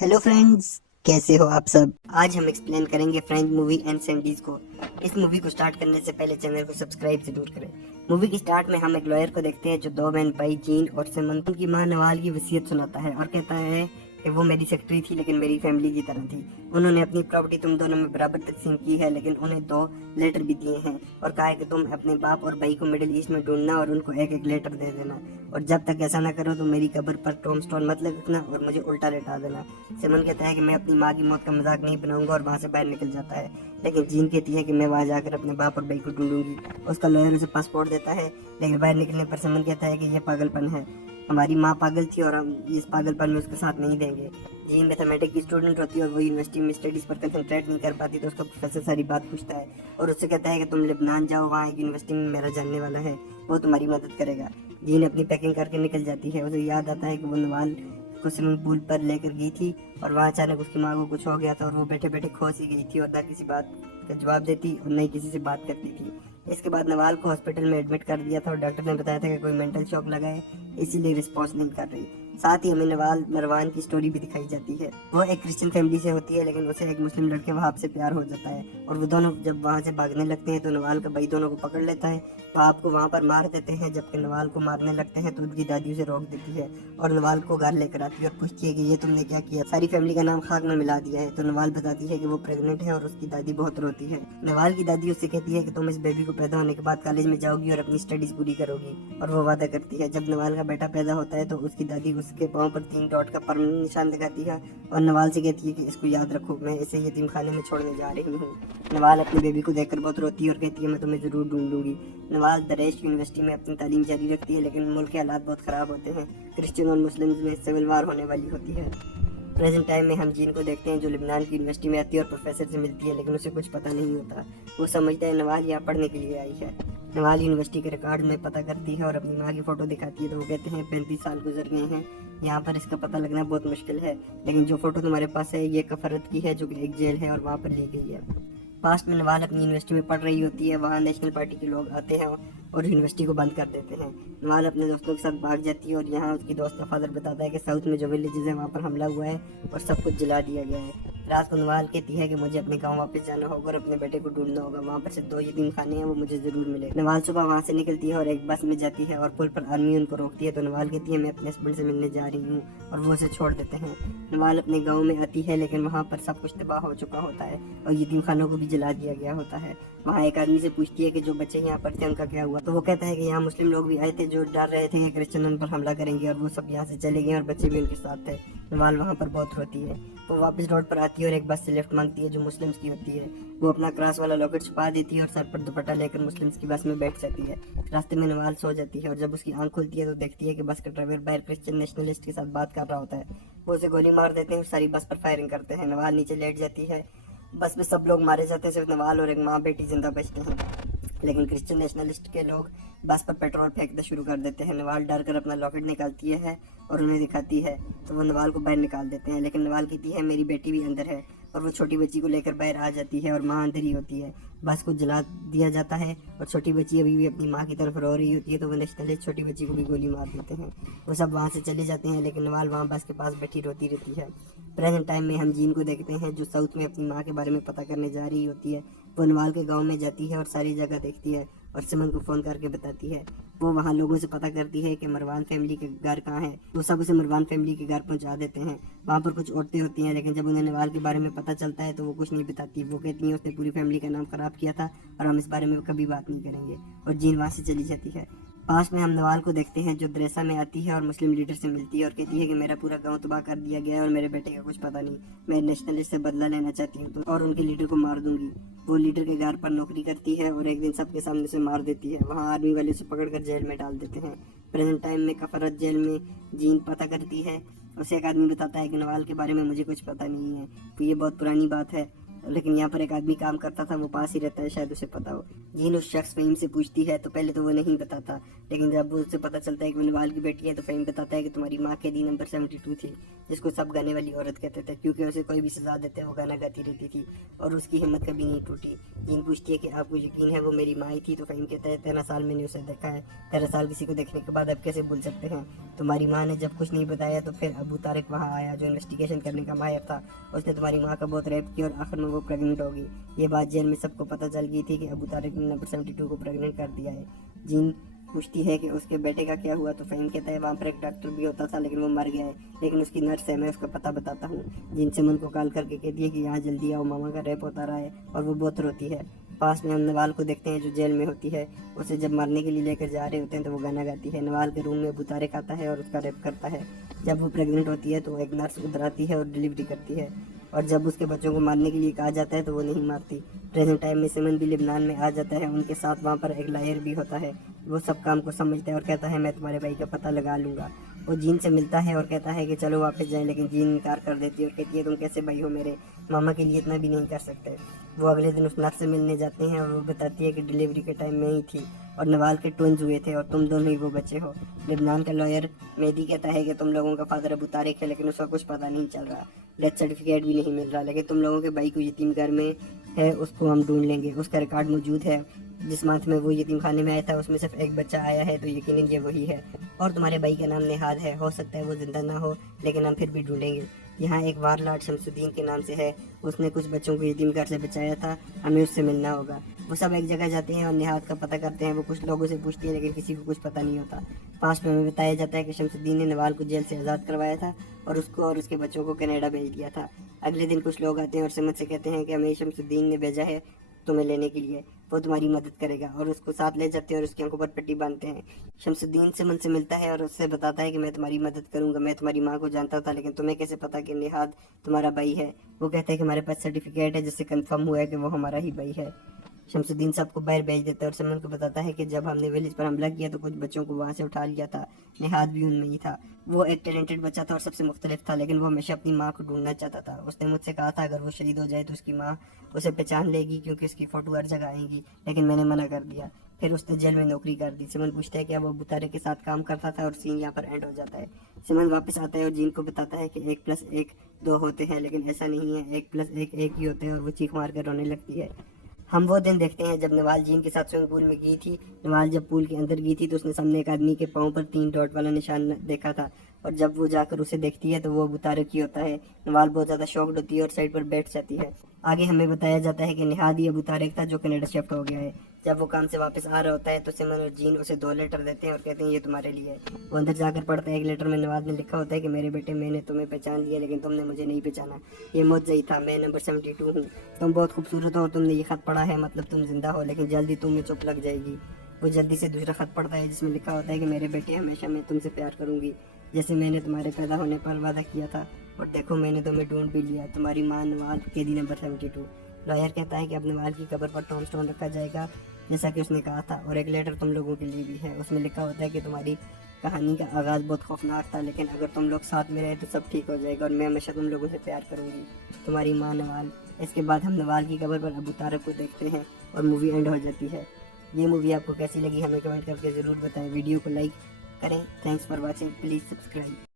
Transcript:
Hello friends, कैसे हो आप सब। आज हम एक्सप्लेन करेंगे फ्रेंच मूवी एंड सैंडीज को। इस मूवी को स्टार्ट करने से पहले चैनल को सब्सक्राइब जरूर करें। मूवी की स्टार्ट में हम एक लॉयर को देखते हैं जो दो बहन भाई जीन और सिमन की मां नवाल की वसीयत सुनाता है और कहता है कि वो मेरी सेक्रेटरी थी लेकिन मेरी फैमिली की तरह थी। उन्होंने अपनी प्रॉपर्टी तुम दोनों में बराबर तकसीम की है, लेकिन उन्हें दो लेटर भी दिए हैं और कहा है कि तुम अपने बाप और भाई को मिडिल ईस्ट में ढूंढना और उनको एक एक लेटर दे देना, और जब तक ऐसा ना करो तो मेरी कब्र पर टॉम स्टोन मत रखना और मुझे उल्टा लेटा देना। सिमन कहता है कि मैं अपनी माँ की मौत का मजाक नहीं बनाऊंगा और वहाँ से बाहर निकल जाता है, लेकिन जीन कहती है कि मैं वहाँ जाकर अपने बाप और भाई को ढूंढूंगी। उसका लॉयर उसे पासपोर्ट देता है, लेकिन बाहर निकलने पर सिमन कहता है कि यह पागलपन है, हमारी माँ पागल थी और हम इस पागलपन में उसका साथ नहीं देंगे। जीन मैथमेटिक्स की स्टूडेंट होती है और वो यूनिवर्सिटी में स्टडीज पर कंसंट्रेट नहीं कर पाती, तो उसका प्रोफेसर सारी बात पूछता है और उससे कहता है कि तुम लेबनान जाओ, वहाँ एक यूनिवर्सिटी में मेरा जानने वाला है, वो तुम्हारी मदद करेगा। जीन अपनी पैकिंग करके निकल जाती है। उसे याद आता है कि वो नवाल को स्विमिंग पूल पर लेकर गई थी और वहाँ अचानक उसकी माँ को कुछ हो गया था और वो बैठे बैठे खो सी गई थी और ना किसी बात का जवाब देती और न ही किसी से बात करती थी। इसके बाद नवाल को हॉस्पिटल में एडमिट कर दिया था और डॉक्टर ने बताया था कि कोई मेंटल शॉक लगा है, इसीलिए रिस्पॉन्स नहीं कर रही। साथ ही हमें नवाल मरवान की स्टोरी भी दिखाई जाती है। वो एक क्रिश्चियन फैमिली से होती है, लेकिन उसे एक मुस्लिम लड़के वहाब से प्यार हो जाता है और वो दोनों जब वहाँ से भागने लगते हैं तो नवाल का भाई दोनों को पकड़ लेता है। वहाब को वहाँ पर मार देते हैं, जबकि नवाल को मारने लगते हैं तो उनकी दादी उसे रोक देती है और नवाल को घर लेकर आती है और पूछती है कि ये तुमने क्या किया, सारी फैमिली का नाम खाक में मिला दिया है। तो नवाल बताती है कि वो प्रेग्नेंट है और उसकी दादी बहुत रोती है। नवाल की दादी उससे कहती है कि तुम इस बेबी को पैदा होने के बाद कॉलेज में जाओगी और अपनी स्टडीज पूरी करोगी, और वो वादा करती है। जब नवाल का बेटा पैदा होता है तो उसकी दादी उसके पाँव पर 3 डॉट का परमानेंट निशान दिखाती है और नवाल से कहती है कि इसको याद रखो, मैं इसे यतीम खाने में छोड़ने जा रही हूँ। नवाल अपने बेबी को देखकर बहुत रोती है और कहती है मैं तुम्हें जरूर ढूंढ लूंगी। नवाल दरेश यूनिवर्सिटी में अपनी तालीम जारी रखती है, लेकिन मुल्क के हालात बहुत ख़राब होते हैं। क्रिश्चियन और मुस्लिम में सिविल वार होने वाली होती है। प्रेजेंट टाइम में हम जीन को देखते हैं जो लेबनान की यूनिवर्सिटी में आती है और प्रोफेसर से मिलती है, लेकिन उसे कुछ पता नहीं होता। वो समझता है नवाल यहाँ पढ़ने के लिए आई है। नवाल यूनिवर्सिटी के रिकॉर्ड में पता करती है और अपनी माँ की फ़ोटो दिखाती है तो वो कहते हैं 35 साल गुजर गए हैं, यहाँ पर इसका पता लगना बहुत मुश्किल है, लेकिन जो फ़ोटो तुम्हारे पास है ये कफरत की है जो कि एक जेल है और वहाँ पर ली गई है। पास्ट में नवाल अपनी यूनिवर्सिटी में पढ़ रही होती है, वहाँ नेशनल पार्टी के लोग आते हैं और यूनिवर्सिटी को बंद कर देते हैं। नवाल अपने दोस्तों के साथ भाग जाती है और यहाँ उसकी दोस्त का फादर बताता है कि साउथ में जो विलेजेस है वहाँ पर हमला हुआ है और सब कुछ जला दिया गया है। रात को नवाल कहती है कि मुझे अपने गांव वापस जाना होगा और अपने बेटे को ढूंढना होगा, वहाँ पर से 2 यतीम खाने हैं, वो मुझे जरूर मिले। नवाल सुबह वहाँ से निकलती है और एक बस में जाती है और पुल पर आर्मी उनको रोकती है, तो नवाल कहती है मैं अपने हस्बैंड से मिलने जा रही हूँ और वो उसे छोड़ देते हैं। नवाल अपने गाँव में आती है, लेकिन वहाँ पर सब कुछ तबाह हो चुका होता है और यतीम खानों को भी जला दिया गया होता है। वहाँ एक आदमी से पूछती है कि जो बच्चे यहाँ पर थे उनका क्या हुआ, तो वो कहता है कि यहाँ मुस्लिम लोग भी आए थे जो डर रहे थे कि क्रिश्चियन उन पर हमला करेंगे और वो सब यहाँ से चले गए और बच्चे भी उनके साथ थे। नवाल वहाँ पर बहुत रोती है। वो वापस रोड पर आती है और एक बस से लिफ्ट मांगती है जो मुस्लिम्स की होती है। वो अपना क्रॉस वाला लॉकेट छुपा देती है और सर पर दुपट्टा लेकर मुस्लिम्स की बस में बैठ जाती है। रास्ते में नवाल सो जाती है और जब उसकी आंख खुलती है तो देखती है कि बस का ड्राइवर बाहर क्रिश्चियन नेशनलिस्ट के साथ बात कर रहा होता है। वो उसे गोली मार देते हैं और सारी बस पर फायरिंग करते हैं। नवाल नीचे लेट जाती है। बस में सब लोग मारे जाते हैं, सिर्फ नवाल और एक माँ बेटी जिंदा बचते हैं, लेकिन क्रिश्चियन नेशनलिस्ट के लोग बस पर पेट्रोल फेंकना शुरू कर देते हैं। नवाल डर कर अपना लॉकेट निकालती है और उन्हें दिखाती है, तो वो नवाल को बाहर निकाल देते हैं, लेकिन नवाल कहती है मेरी बेटी भी अंदर है, और वो छोटी बच्ची को लेकर बाहर आ जाती है और माँ अंदर ही होती है। बस को जला दिया जाता है और छोटी बच्ची अभी भी अपनी माँ की तरफ रो रही होती है, तो वो नेशनलिस्ट छोटी बच्ची को भी गोली मार देते हैं। वो सब वहाँ से चले जाते हैं, लेकिन नवाल वहाँ बस के पास बैठी रोती रहती है। प्रेजेंट टाइम में हम जीन को देखते हैं जो साउथ में अपनी माँ के बारे में पता करने जा रही होती है। वो नवाल के गांव में जाती है और सारी जगह देखती है और सिमन को फ़ोन करके बताती है। वो वहाँ लोगों से पता करती है कि मरवान फैमिली के घर कहाँ है। वो सब उसे मरवान फैमिली के घर पहुँचा देते हैं। वहाँ पर कुछ औरतें होती हैं, लेकिन जब उन्हें नवाल के बारे में पता चलता है तो वो कुछ नहीं बताती। वो कहती हैं उसने पूरी फैमिली का नाम ख़राब किया था और हम इस बारे में कभी बात नहीं करेंगे, और जीन वहाँ से चली जाती है। पास में हम नवाल को देखते हैं जो द्रेसा में आती है और मुस्लिम लीडर से मिलती है और कहती है कि मेरा पूरा गांव तबाह कर दिया गया है और मेरे बेटे का कुछ पता नहीं, मैं नेशनलिस्ट से बदला लेना चाहती हूँ और उनके लीडर को मार दूंगी। वो लीडर के घर पर नौकरी करती है और एक दिन सबके सामने उसे मार देती है। वहाँ आर्मी वाले उसे पकड़कर जेल में डाल देते हैं। प्रेजेंट टाइम में कफरत जेल में जीन पता करती है। उसे एक आदमी बताता है कि नवाल के बारे में मुझे कुछ पता नहीं है, तो ये बहुत पुरानी बात है। लेकिन यहाँ पर एक आदमी काम करता था, वो पास ही रहता है, शायद उसे पता हो। जीन उस शख्स फ़हीम से पूछती है तो पहले तो वो नहीं बताता, लेकिन जब उसे पता चलता है कि वो नवाल की बेटी है तो फ़हीम बताता है कि तुम्हारी माँ कैदी नंबर 72 थी, जिसको सब गाने वाली औरत कहते थे, क्योंकि उसे कोई भी सजा देते वो गाना गाती रहती थी और उसकी हिम्मत कभी नहीं टूटी। जीन पूछती है कि आपको यकीन है वो मेरी माँ ही थी, तो फ़हीम कहता है 13 साल मैंने उसे देखा है, 13 साल किसी को देखने के बाद आप कैसे भूल सकते हैं। तुम्हारी माँ ने जब कुछ नहीं बताया तो फिर अबू तारिक वहाँ आया, जो इन्वेस्टिगेशन करने का माहिर था। उसने तुम्हारी माँ का बहुत रेप किया और आखिर में वो प्रेग्नेंट होगी। ये बात जेल में सबको पता चल गई थी कि अबू तारिक ने नंबर 72 को प्रेग्नेंट कर दिया है। जीन पूछती है कि उसके बेटे का क्या हुआ, तो फ़हीम कहता है वहाँ पर एक डॉक्टर भी होता था लेकिन वो मर गया है, लेकिन उसकी नर्स है, मैं उसका पता बताता हूँ। जीन सिमन को कॉल करके कहती है कि यहाँ जल्दी आओ, मामा का रेप होता रहा है, और वो बहुत रोती है। पास में हम नवाल को देखते हैं जो जेल में होती है। उसे जब मारने के लिए लेकर जा रहे होते हैं तो वो गाना गाती है। नवाल के रूम में अबू तारिक आता है और उसका रेप करता है। जब वो प्रेग्नेंट होती है तो एक नर्स उधर आती है और डिलीवरी करती है, और जब उसके बच्चों को मारने के लिए कहा जाता है तो वो नहीं मारती। प्रेजेंट टाइम में सिमन भी लिबनान में आ जाता है, उनके साथ वहाँ पर एक लायर भी होता है। वो सब काम को समझता है और कहता है मैं तुम्हारे भाई का पता लगा लूँगा। वो जीन से मिलता है और कहता है कि चलो वापस जाएं, लेकिन जीन इनकार कर देती है और कहती है तुम कैसे भाई हो मेरे, मामा के लिए इतना भी नहीं कर सकते। वो अगले दिन उस नर्स से मिलने जाते हैं और वो बताती है कि डिलीवरी के टाइम में ही थी और नवाल के ट्विंस हुए थे और तुम दोनों ही वो बच्चे हो। लिबनान का लॉयर मेहदी कहता है कि तुम लोगों का फादर अबू तारिक है, लेकिन उसका कुछ पता नहीं चल रहा, डेथ सर्टिफिकेट भी नहीं मिल रहा, लेकिन तुम लोगों के भाई को यतीम घर में है, उसको हम ढूंढ लेंगे, उसका रिकॉर्ड मौजूद है। जिस मंथ में वो यतीम खाने में आया था उसमें सिर्फ एक बच्चा आया है, तो यकीनन ये वही है। और तुम्हारे भाई का नाम निहाद है, हो सकता है वो जिंदा ना हो, लेकिन हम फिर भी ढूंढेंगे। यहाँ एक वारलाट शमसुद्दीन के नाम से है, उसने कुछ बच्चों को यतीम घर से बचाया था, हमें उससे मिलना होगा। वो सब एक जगह जाते हैं और निहाद का पता करते हैं। वो कुछ लोगों से पूछती है लेकिन किसी को कुछ पता नहीं होता। पास में हमें बताया जाता है कि शमसुद्दीन ने नवाल को जेल से आज़ाद करवाया था और उसको और उसके बच्चों को कनाडा भेज दिया था। अगले दिन कुछ लोग आते हैं और सिमत से कहते हैं कि हमें शमसुद्दीन ने भेजा है तुम्हें लेने के लिए, वो तुम्हारी मदद करेगा, और उसको साथ ले जाते हैं और उसकी आंखों पर पट्टी बांधते हैं। शमसुद्दीन सिमन से मिलता है और उससे बताता है कि मैं तुम्हारी मदद करूंगा, मैं तुम्हारी माँ को जानता था, लेकिन तुम्हें कैसे पता कि निहाद तुम्हारा भाई है। वो कहते हैं कि हमारे पास सर्टिफिकेट है जिससे कंफर्म हुआ है कि वो हमारा ही भाई है। शमसुद्दीन सबको बाहर भेज देता है और सिमन को बताता है कि जब हमने विलेज पर हमला किया तो कुछ बच्चों को वहाँ से उठा लिया था, निहाद भी उनमें ही था। वो एक टैलेंटेड बच्चा था और सबसे मुख्तलिफ था, लेकिन वो हमेशा अपनी माँ को ढूंढना चाहता था। उसने मुझसे कहा था अगर वो शहीद हो जाए तो उसकी माँ उसे पहचान लेगी क्योंकि उसकी फ़ोटो हर जगह आएगी, लेकिन मैंने मना कर दिया। फिर उसने जेल में नौकरी कर दी। सिमन पूछता है कि अब वो अबू तारिक के साथ काम करता था और सीन यहाँ पर एंड हो जाता है। सिमन वापस आता है और जीन को बताता है कि 1+1 2 होते हैं, लेकिन ऐसा नहीं है, 1+1 1 ही होते हैं, और वो चीख मार कर रोने लगती है। हम वो दिन देखते हैं जब नवाल जीन के साथ स्विमिंग पूल में गई थी। नवाल जब पूल के अंदर गई थी तो उसने सामने एक आदमी के पाँव पर 3 डॉट वाला निशान देखा था, और जब वो जाकर उसे देखती है तो वो अबू तारिक ही होता है। नवाल बहुत ज़्यादा शॉक्ड होती है और साइड पर बैठ जाती है। आगे हमें बताया जाता है कि निहाद ही अबू तारिक था जो कनाडा शिफ्ट हो गया है। जब वो काम से वापस आ रहा होता है तो सिमन और जीन उसे 2 लेटर देते हैं और कहते हैं ये तुम्हारे लिए है। वो अंदर जाकर पढ़ता है। एक लेटर में नवाज ने लिखा होता है कि मेरे बेटे, मैंने तुम्हें पहचान लिया लेकिन तुमने मुझे नहीं पहचाना, ये मुझसे था, मैं नंबर 72 हूँ। तुम बहुत खूबसूरत हो और तुमने ये खत पढ़ा है, मतलब तुम जिंदा हो, लेकिन जल्दी तुम्हें चुप लग जाएगी। वो जल्दी से दूसरा खत पढ़ता है जिसमें लिखा होता है कि मेरे बेटे, हमेशा मैं तुमसे प्यार करूंगी जैसे मैंने तुम्हारे पैदा होने पर वादा किया था, और देखो मैंने तुम्हें ढूंढ भी लिया, तुम्हारी माँ नवाल, कैदी नंबर 72। लॉयर कहता है कि अब नवाल की कब्र पर टॉम स्टोन रखा जाएगा जैसा कि उसने कहा था, और एक लेटर तुम लोगों के लिए भी है। उसमें लिखा होता है कि तुम्हारी कहानी का आगाज़ बहुत खौफनाक था, लेकिन अगर तुम लोग साथ में रहे तो सब ठीक हो जाएगा, और मैं हमेशा तुम लोगों से प्यार करूंगी, तुम्हारी माँ नवाल। इसके बाद हम नवाल की कब्र पर अबू तारिक को देखते हैं और मूवी एंड हो जाती है। ये मूवी आपको कैसी लगी हमें कमेंट करके ज़रूर बताएं। वीडियो को लाइक करें। Thanks for watching, please subscribe.